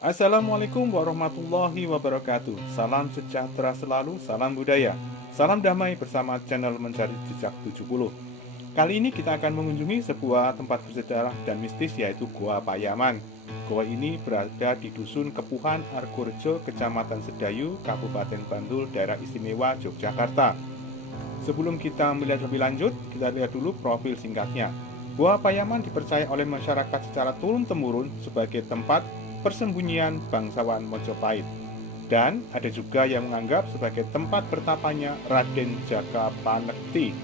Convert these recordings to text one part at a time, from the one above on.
Assalamualaikum warahmatullahi wabarakatuh. Salam sejahtera selalu, salam budaya. Salam damai bersama channel Mencari Jejak 70. Kali ini kita akan mengunjungi sebuah tempat bersejarah dan mistis, yaitu Goa Payaman. Goa ini berada di Dusun Kepuhan, Argorejo, Kecamatan Sedayu, Kabupaten Bantul, Daerah Istimewa Yogyakarta. Sebelum kita melihat lebih lanjut, kita lihat dulu profil singkatnya. Goa Payaman dipercaya oleh masyarakat secara turun-temurun sebagai tempat persembunyian bangsawan Mojopahit, dan ada juga yang menganggap sebagai tempat bertapanya Raden Jaka Panekti,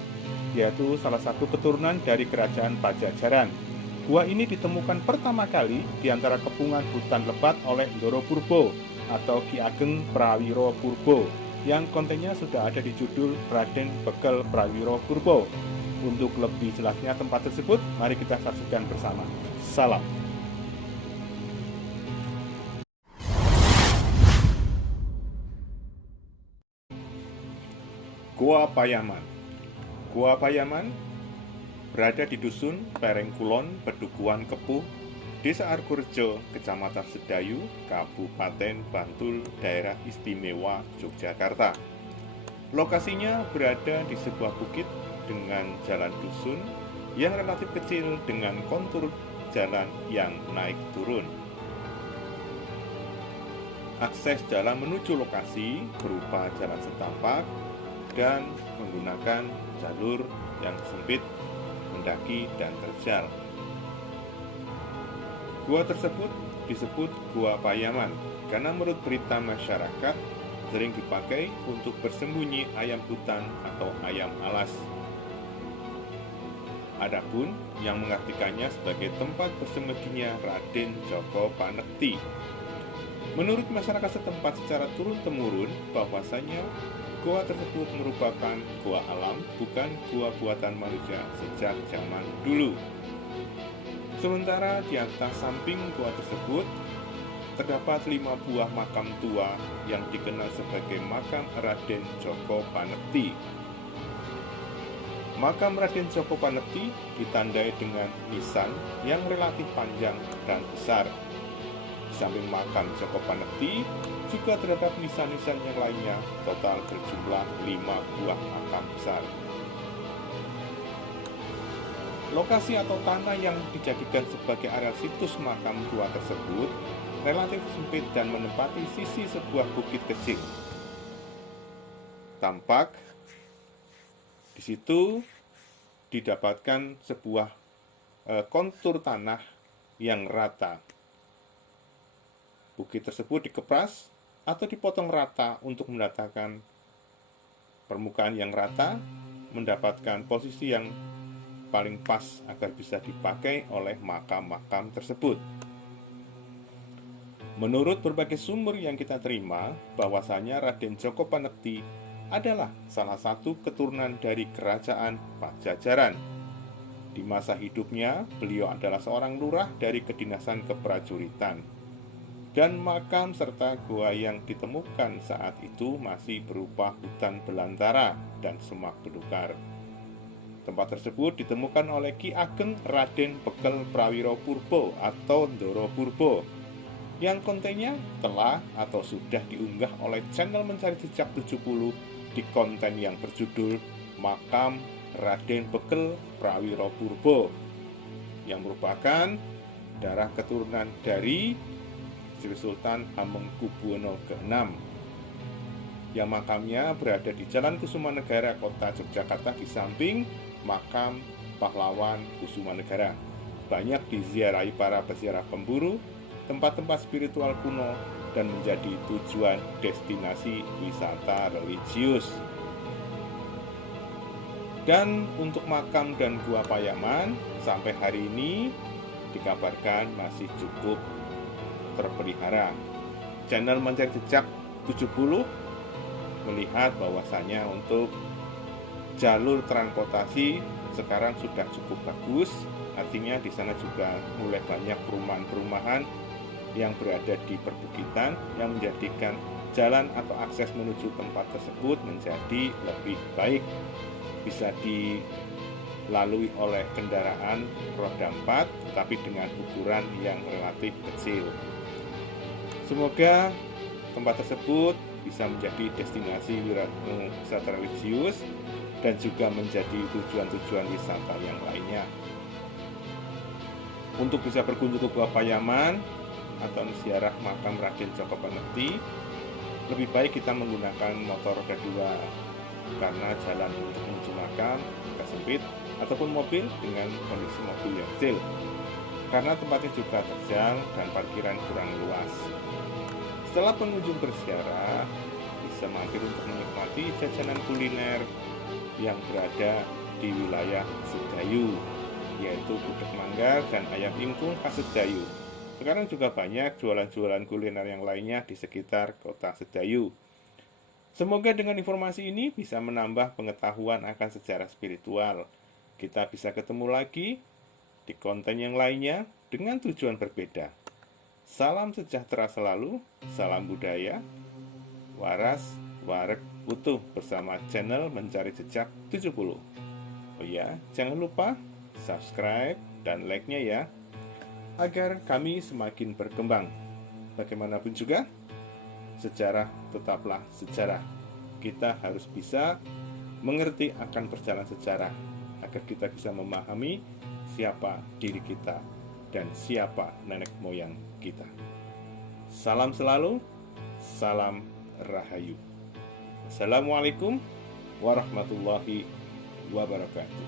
yaitu salah satu keturunan dari kerajaan Pajajaran. Gua ini ditemukan pertama kali di antara kepungan hutan lebat oleh Ndoro Purbo atau Ki Ageng Prawiro Purbo, yang kontennya sudah ada di judul Raden Bekel Prawiro Purbo. Untuk lebih jelasnya tempat tersebut, mari kita saksikan bersama. Salam. Goa Payaman. Goa Payaman berada di Dusun Perengkulon, Pedukuhan Kepuh, Desa Argorejo, Kecamatan Sedayu, Kabupaten Bantul, Daerah Istimewa Yogyakarta. Lokasinya berada di sebuah bukit dengan jalan dusun yang relatif kecil dengan kontur jalan yang naik turun. Akses jalan menuju lokasi berupa jalan setapak dan menggunakan jalur yang sempit, mendaki, dan terjal. Gua tersebut disebut Goa Payaman karena menurut berita masyarakat sering dipakai untuk bersembunyi ayam hutan atau ayam alas. Adapun yang mengartikannya sebagai tempat bersembunyinya Raden Jaka Panekti. Menurut masyarakat setempat secara turun-temurun bahwasanya goa tersebut merupakan goa alam, bukan goa buatan manusia sejak zaman dulu. Sementara di atas samping goa tersebut terdapat 5 buah makam tua yang dikenal sebagai makam Raden Jaka Panekti. Makam Raden Jaka Panekti ditandai dengan nisan yang relatif panjang dan besar. Di samping makam Jaka Panekti juga terdapat nisan-nisan yang lainnya, total berjumlah 5 buah makam besar. Lokasi atau tanah yang dijadikan sebagai area situs makam tua tersebut relatif sempit dan menempati sisi sebuah bukit kecil. Tampak di situ didapatkan sebuah kontur tanah yang rata. Bukit tersebut dikepras atau dipotong rata untuk mendatangkan permukaan yang rata, mendapatkan posisi yang paling pas agar bisa dipakai oleh makam-makam tersebut. Menurut berbagai sumber yang kita terima, bahwasanya Raden Jaka Panekti adalah salah satu keturunan dari kerajaan Pajajaran. Di masa hidupnya, beliau adalah seorang lurah dari kedinasan keprajuritan. Dan makam serta goa yang ditemukan saat itu masih berupa hutan belantara dan semak belukar. Tempat tersebut ditemukan oleh Ki Ageng Raden Bekel Prawiro Purbo atau Ndoro Purbo, yang kontennya telah atau sudah diunggah oleh channel Mencari Jejak 70 di konten yang berjudul Makam Raden Bekel Prawiro Purbo, yang merupakan darah keturunan dari Sri Sultan Hamengkubuwono ke-6, yang makamnya berada di Jalan Kusumanegara, Kota Yogyakarta, di samping makam pahlawan Kusumanegara. Banyak diziarahi para peziarah pemburu, tempat-tempat spiritual kuno, dan menjadi tujuan destinasi wisata religius. Dan untuk makam dan gua Payaman sampai hari ini dikabarkan masih cukup terpelihara. Channel Mencari Jejak 70 melihat bahwasanya untuk jalur transportasi sekarang sudah cukup bagus. Artinya di sana juga mulai banyak perumahan-perumahan yang berada di perbukitan yang menjadikan jalan atau akses menuju tempat tersebut menjadi lebih baik. Bisa dilalui oleh kendaraan roda 4 tapi dengan ukuran yang relatif kecil. Semoga tempat tersebut bisa menjadi destinasi wisata religius dan juga menjadi tujuan-tujuan wisata yang lainnya. Untuk bisa berkunjung ke Gua Payaman atau ziarah makam Raden Djoko Panekti, lebih baik kita menggunakan motor roda 2 karena jalan untuk menuju makam agak sempit, ataupun mobil dengan kondisi mobil yang kecil karena tempatnya juga terjal dan parkiran kurang luas. Setelah pengunjung berziarah, bisa mampir untuk menikmati jajanan kuliner yang berada di wilayah Sedayu, yaitu gudeg manggar dan ayam ingkung khas Sedayu. Sekarang juga banyak jualan-jualan kuliner yang lainnya di sekitar kota Sedayu. Semoga dengan informasi ini bisa menambah pengetahuan akan sejarah spiritual. Kita bisa ketemu lagi di konten yang lainnya dengan tujuan berbeda. Salam sejahtera selalu, salam budaya, waras, wareg, utuh bersama channel Mencari Jejak 70. Oh ya, jangan lupa subscribe dan like-nya ya, agar kami semakin berkembang. Bagaimanapun juga, sejarah tetaplah sejarah. Kita harus bisa mengerti akan perjalanan sejarah, agar kita bisa memahami siapa diri kita dan siapa nenek moyang kita. Salam selalu, salam rahayu. Assalamualaikum warahmatullahi wabarakatuh.